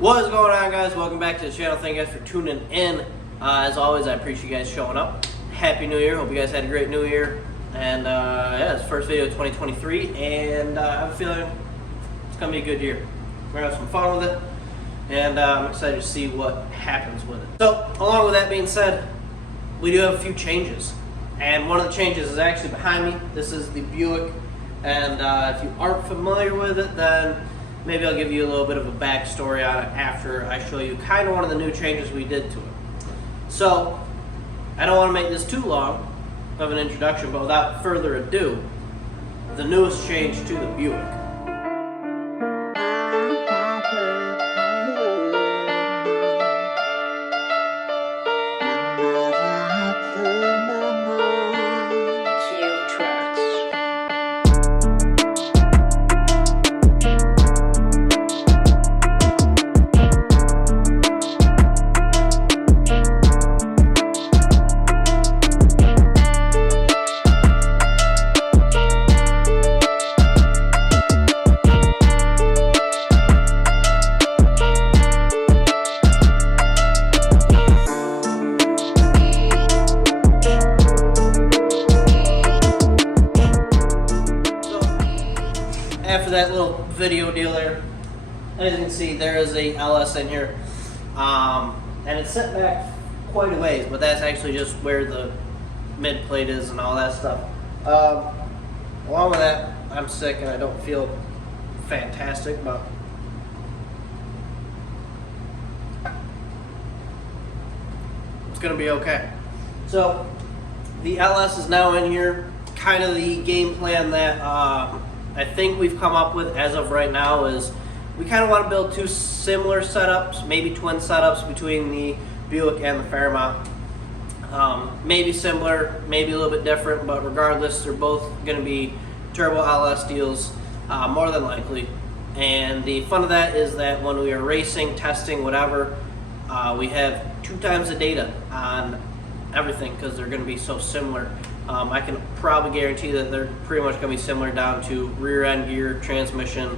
What is going on, guys? Welcome back to the channel. Thank you guys for tuning in. As always, I appreciate you guys showing up. Happy New Year. Hope you guys had a great New Year. And yeah, it's the first video of 2023, and I have a feeling it's going to be a good year. We're going to have some fun with it, and I'm excited to see what happens with it. So, along with that being said, we do have a few changes. And one of the changes is actually behind me. This is the Buick, and if you aren't familiar with it, then maybe I'll give you a little bit of a backstory on it after I show you kind of one of the new changes we did to it. So, I don't want to make this too long of an introduction, but without further ado, the newest change to the Buick. After that little video deal there, as you can see, there is a LS in here, and it's set back quite a ways, but that's actually just where the mid plate is and all that stuff. Along with that, I'm sick and I don't feel fantastic, but it's gonna be okay. So the LS is now in here. Kind of the game plan that I think we've come up with as of right now is we kind of want to build two similar setups, maybe twin setups between the Buick and the Fairmont. Maybe similar, maybe a little bit different, but regardless, they're both going to be turbo LS deals, more than likely. And the fun of that is that when we are racing, testing, whatever, we have 2 times the data on everything because they're going to be so similar. I can probably guarantee that they're pretty much going to be similar down to rear end gear, transmission,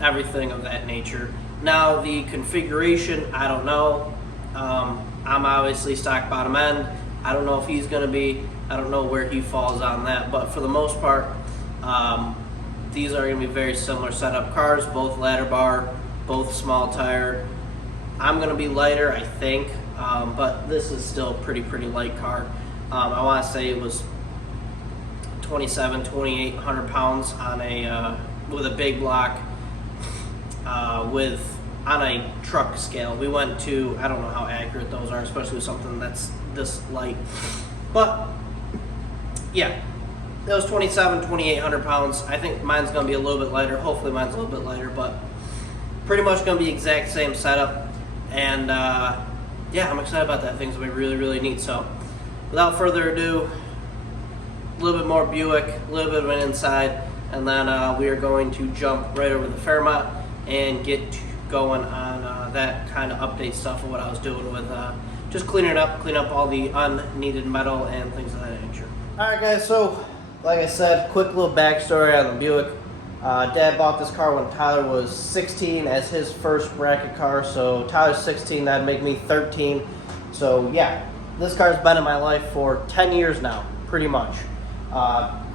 everything of that nature. Now the configuration, I don't know. I'm obviously stock bottom end. I don't know if he's going to be. I don't know where he falls on that. But for the most part, these are going to be very similar setup cars, both ladder bar, both small tire. I'm going to be lighter, I think, but this is still a pretty light car. I want to say it was 2,800 pounds on a with a big block on a truck scale. We went to, I don't know how accurate those are, especially with something that's this light. But yeah, that was 2,800 pounds. I think mine's going to be a little bit lighter. Hopefully mine's a little bit lighter, but pretty much going to be exact same setup. And yeah, I'm excited about that. Things will be really neat. So without further ado, a little bit more Buick, a little bit of an inside, and then we are going to jump right over the Fairmont and get going on that kind of update stuff of what I was doing with just clean up all the unneeded metal and things of that nature. Alright guys, so like I said, quick little backstory on the Buick. Dad bought this car when Tyler was 16 as his first bracket car, so Tyler's 16, that'd make me 13. So yeah, this car's been in my life for 10 years now, pretty much.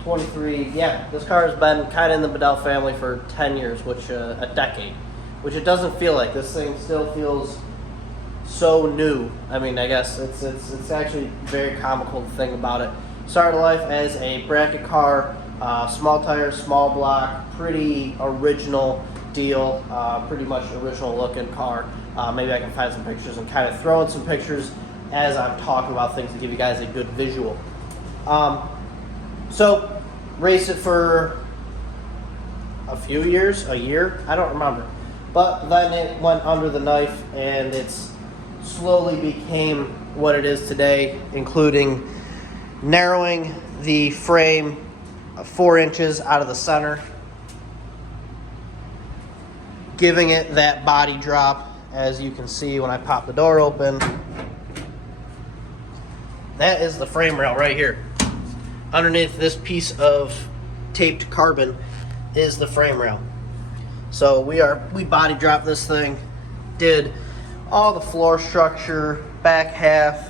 23, yeah, this car has been kind of in the Bedell family for 10 years, which a decade, which it doesn't feel like. This thing still feels so new. I mean, I guess it's actually very comical to think about it. Started life as a bracket car, small tire, small block, pretty original deal, pretty much original looking car. Maybe I can find some pictures and kind of throw in some pictures as I'm talking about things to give you guys a good visual. So, raced it for a few years, a year, I don't remember. But then it went under the knife and it's slowly became what it is today, including narrowing the frame 4 inches out of the center, giving it that body drop, as you can see when I pop the door open. That is the frame rail right here. Underneath this piece of taped carbon is the frame rail. So we body dropped this thing, did all the floor structure, back half,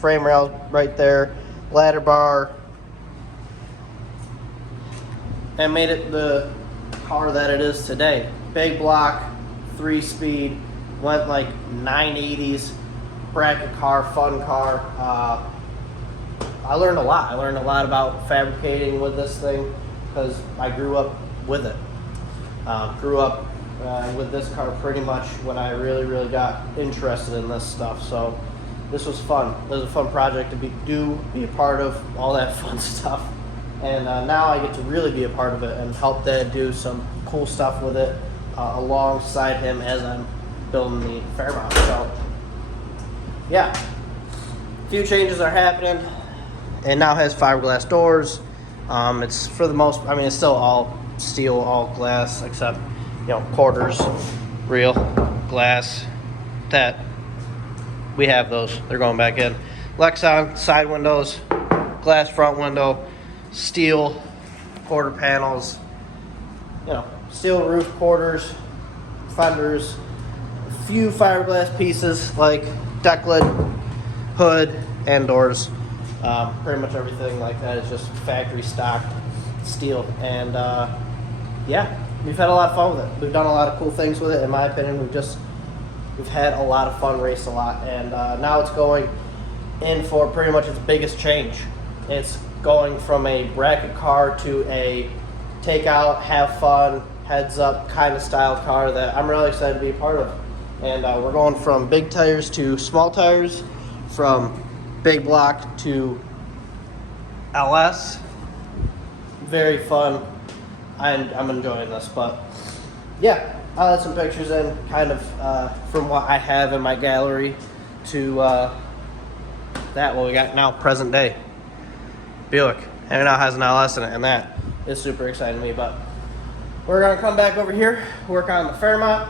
frame rail right there, ladder bar, and made it the car that it is today. Big block, 3-speed, went like 980s, bracket car, fun car. I learned a lot. I learned a lot about fabricating with this thing because I grew up with it. Grew up with this car pretty much when I really got interested in this stuff. So this was fun. It was a fun project to be a part of, all that fun stuff. And now I get to really be a part of it and help Dad do some cool stuff with it alongside him as I'm building the Fairmont. So yeah, a few changes are happening. It now has fiberglass doors. It's for the most, I mean, it's still all steel, all glass, except, you know, quarters, real glass. That we have those. They're going back in. Lexan side windows, glass front window, steel quarter panels. You know, steel roof quarters, fenders, a few fiberglass pieces like deck lid, hood, and doors. Pretty much everything like that is just factory stocked steel. And yeah, we've had a lot of fun with it. We've done a lot of cool things with it. In my opinion, we've had a lot of fun, raced a lot. And now it's going in for pretty much its biggest change. It's going from a bracket car to a take out, have fun, heads up kind of style car that I'm really excited to be a part of. And we're going from big tires to small tires, from big block to LS. Very fun. I'm enjoying this, but yeah, I'll add some pictures in kind of from what I have in my gallery to that what we got now, present day. Buick, and it now has an LS in it, and that is super exciting to me. But we're gonna come back over here, work on the Fairmont.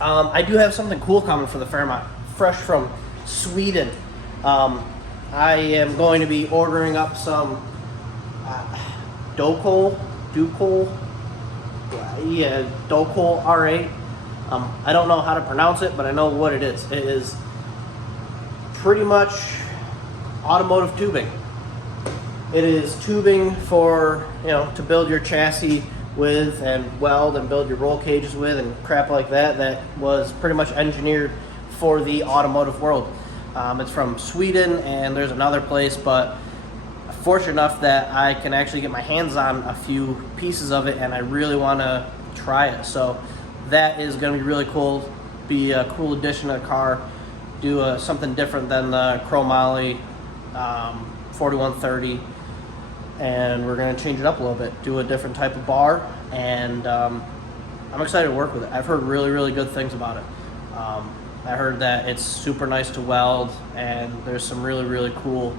I do have something cool coming for the Fairmont, fresh from Sweden. I am going to be ordering up some Dokol R8. I don't know how to pronounce it, but I know what it is. It is pretty much automotive tubing. It is tubing for, you know, to build your chassis with and weld and build your roll cages with and crap like that. That was pretty much engineered for the automotive world. It's from Sweden, and there's another place, but I'm fortunate enough that I can actually get my hands on a few pieces of it, and I really want to try it. So that is going to be really cool. Be a cool addition to the car. Do something different than the chromoly 4130, and we're going to change it up a little bit. Do a different type of bar, and I'm excited to work with it. I've heard really good things about it. I heard that it's super nice to weld, and there's some really cool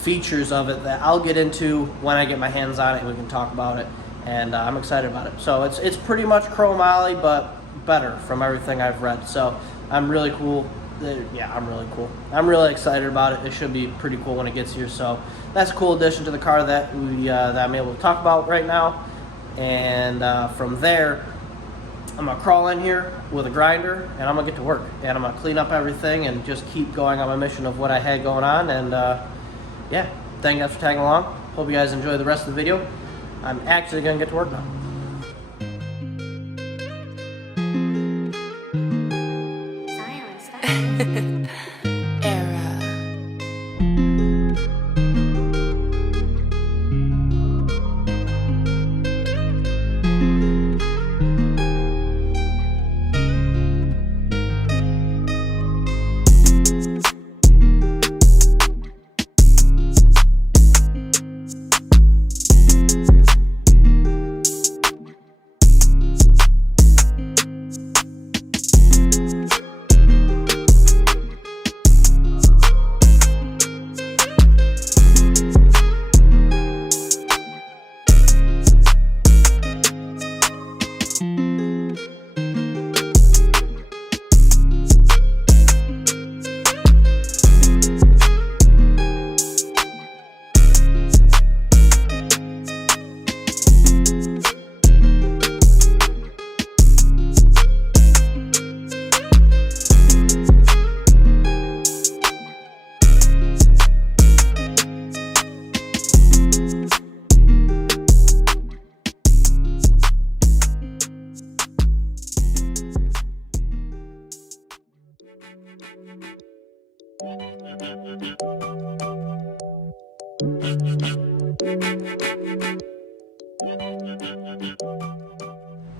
features of it that I'll get into when I get my hands on it and we can talk about it. And I'm excited about it. So it's pretty much chromoly, but better from everything I've read. So I'm really cool. Yeah, I'm really cool. I'm really excited about it. It should be pretty cool when it gets here. So that's a cool addition to the car that that I'm able to talk about right now. And from there, I'm gonna crawl in here with a grinder, and I'm gonna get to work, and I'm gonna clean up everything and just keep going on my mission of what I had going on. And yeah, thank you guys for tagging along. Hope you guys enjoy the rest of the video. I'm actually gonna get to work now.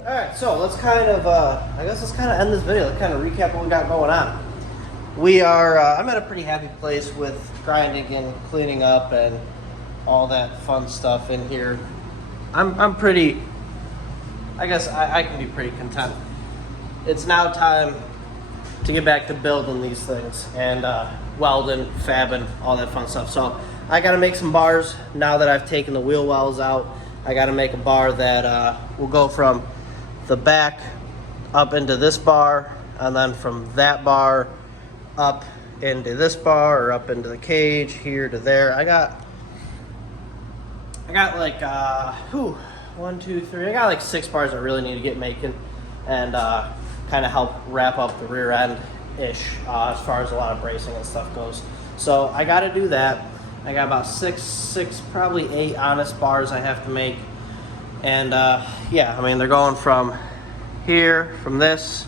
Alright, so let's kind of, I guess let's kind of end this video. Let's kind of recap what we got going on. We are, I'm at a pretty happy place with grinding and cleaning up and all that fun stuff in here. I'm pretty, I guess I can be pretty content. It's now time to get back to building these things and welding, fabbing, all that fun stuff. So I got to make some bars now that I've taken the wheel wells out. I got to make a bar that will go from the back up into this bar, and then from that bar up into this bar, or up into the cage here to there. I got like 1, 2, 3. I got like 6 bars I really need to get making, and kind of help wrap up the rear end ish as far as a lot of bracing and stuff goes. So I got to do that. I got about 6, probably 8 honest bars I have to make. And yeah, I mean, they're going from here, from this,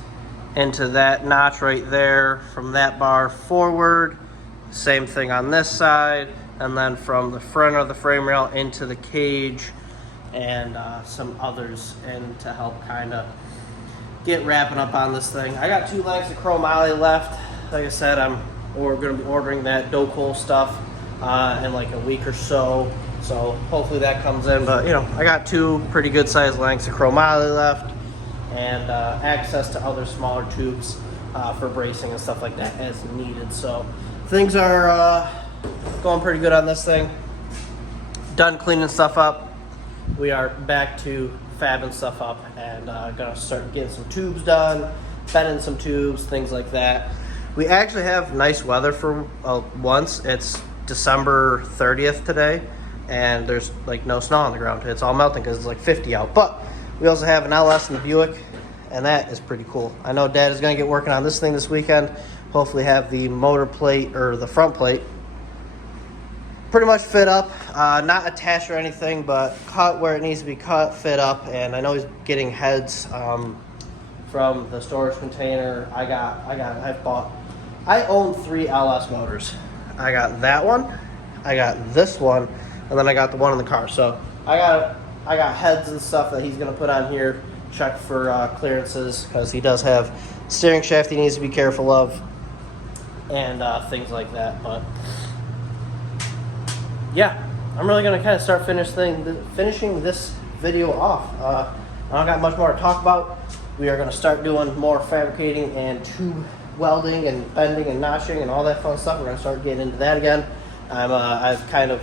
into that notch right there, from that bar forward. Same thing on this side. And then from the front of the frame rail into the cage, and some others in to help kind of get wrapping up on this thing. I got 2 lengths of chromoly left. Like I said, we're going to be ordering that dope hole stuff in like a week or so. So hopefully that comes in. But you know, I got 2 pretty good sized lengths of chromoly left, and access to other smaller tubes for bracing and stuff like that as needed. So things are going pretty good on this thing. Done cleaning stuff up. We are back to fabbing stuff up, and gonna start getting some tubes done, bending some tubes, things like that. We actually have nice weather for once. It's December 30th today, and there's like no snow on the ground. It's all melting because it's like 50 out. But we also have an LS in the Buick, and that is pretty cool. I know Dad is gonna get working on this thing this weekend. Hopefully have the motor plate, or the front plate, pretty much fit up, not attached or anything, but cut where it needs to be cut, fit up. And I know he's getting heads from the storage container. I own 3 LS motors. I got that one, I got this one, and then I got the one in the car. So I got heads and stuff that he's gonna put on here, check for clearances, because he does have steering shaft he needs to be careful of, and things like that. But yeah, I'm really gonna kind of start finishing this video off. I don't got much more to talk about. We are gonna start doing more fabricating and tube welding and bending and notching and all that fun stuff. We're gonna start getting into that again. I've kind of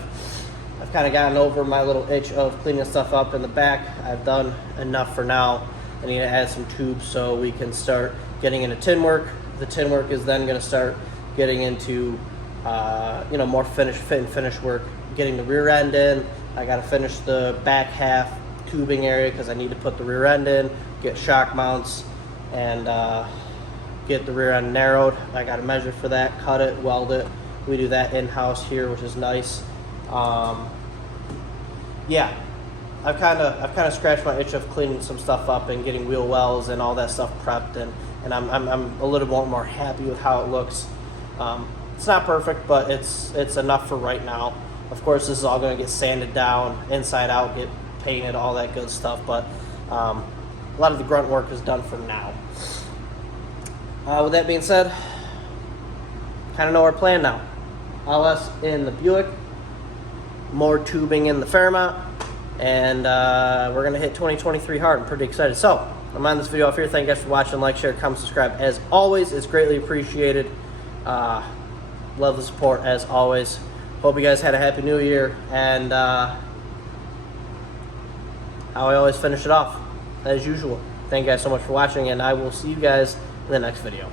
gotten over my little itch of cleaning stuff up in the back. I've done enough for now. I need to add some tubes so we can start getting into tin work. The tin work is then gonna start getting into more fit and finish work. Getting the rear end in. I got to finish the back half tubing area because I need to put the rear end in, get shock mounts, and get the rear end narrowed. I got to measure for that, cut it, weld it. We do that in-house here, which is nice. Yeah, I've kind of scratched my itch of cleaning some stuff up and getting wheel wells and all that stuff prepped, and I'm a little more happy with how it looks. It's not perfect, but it's enough for right now. Of course, this is all going to get sanded down, inside out, get painted, all that good stuff. But a lot of the grunt work is done for now. With that being said, kind of know our plan now. LS in the Buick, more tubing in the Fairmont, and we're going to hit 2023 hard. I'm pretty excited. So I'm on this video off here. Thank you guys for watching. Like, share, comment, subscribe. As always, it's greatly appreciated. Love the support as always. Hope you guys had a happy new year, and how I always finish it off, as usual. Thank you guys so much for watching, and I will see you guys in the next video.